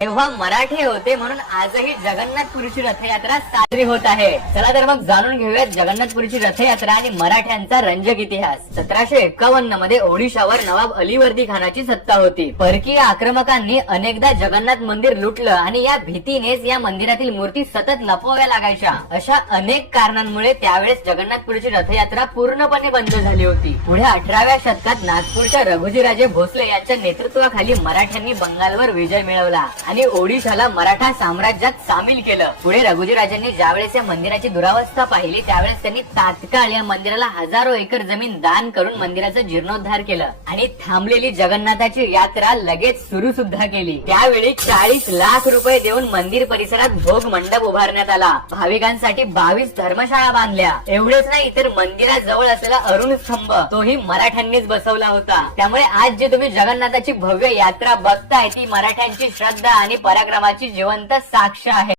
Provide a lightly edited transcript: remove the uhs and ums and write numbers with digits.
तेव्हा मराठे होते म्हणून आजही जगन्नाथपुरीची रथयात्रा साजरी होत आहे. चला तर मग जाणून घेऊयात जगन्नाथपुरीची रथयात्रा आणि मराठ्यांचा रंजक इतिहास. 1751 मध्ये ओडिशावर नवाब अलीवर्दी खानाची सत्ता होती. परकीय आक्रमकांनी अनेकदा जगन्नाथ मंदिर लुटलं आणि या भीतीनेच या मंदिरातील मूर्ती सतत लपवाव्या लागायच्या. अशा अनेक कारणांमुळे त्यावेळेस जगन्नाथपुरीची रथयात्रा पूर्णपणे बंद झाली होती. पुढे 18व्या शतकात नागपूरच्या रघुजीराजे भोसले यांच्या नेतृत्वाखाली मराठ्यांनी बंगालवर विजय मिळवला आणि ओडिशाला मराठा साम्राज्यात सामील केलं. पुढे रघुजीराजांनी ज्यावेळेस या मंदिराची दुरावस्था पाहिली त्यावेळेस त्यांनी तात्काळ या मंदिराला हजारो एकर जमीन दान करून मंदिराचा जीर्णोद्धार केलं आणि थांबलेली जगन्नाथाची यात्रा लगेच सुरू सुद्धा केली. त्यावेळी 40 लाख रुपये देऊन मंदिर परिसरात भोग मंडप उभारण्यात आला. भाविकांसाठी 22 धर्मशाळा बांधल्या. एवढेच नाही तर मंदिराजवळ असलेला अरुण स्तंभ तोही मराठ्यांनीच बसवला होता. त्यामुळे आज जे तुम्ही जगन्नाथाची भव्य यात्रा बघताय ती मराठ्यांची श्रद्धा आणि पराक्रमाची जिवंत साक्ष आहे.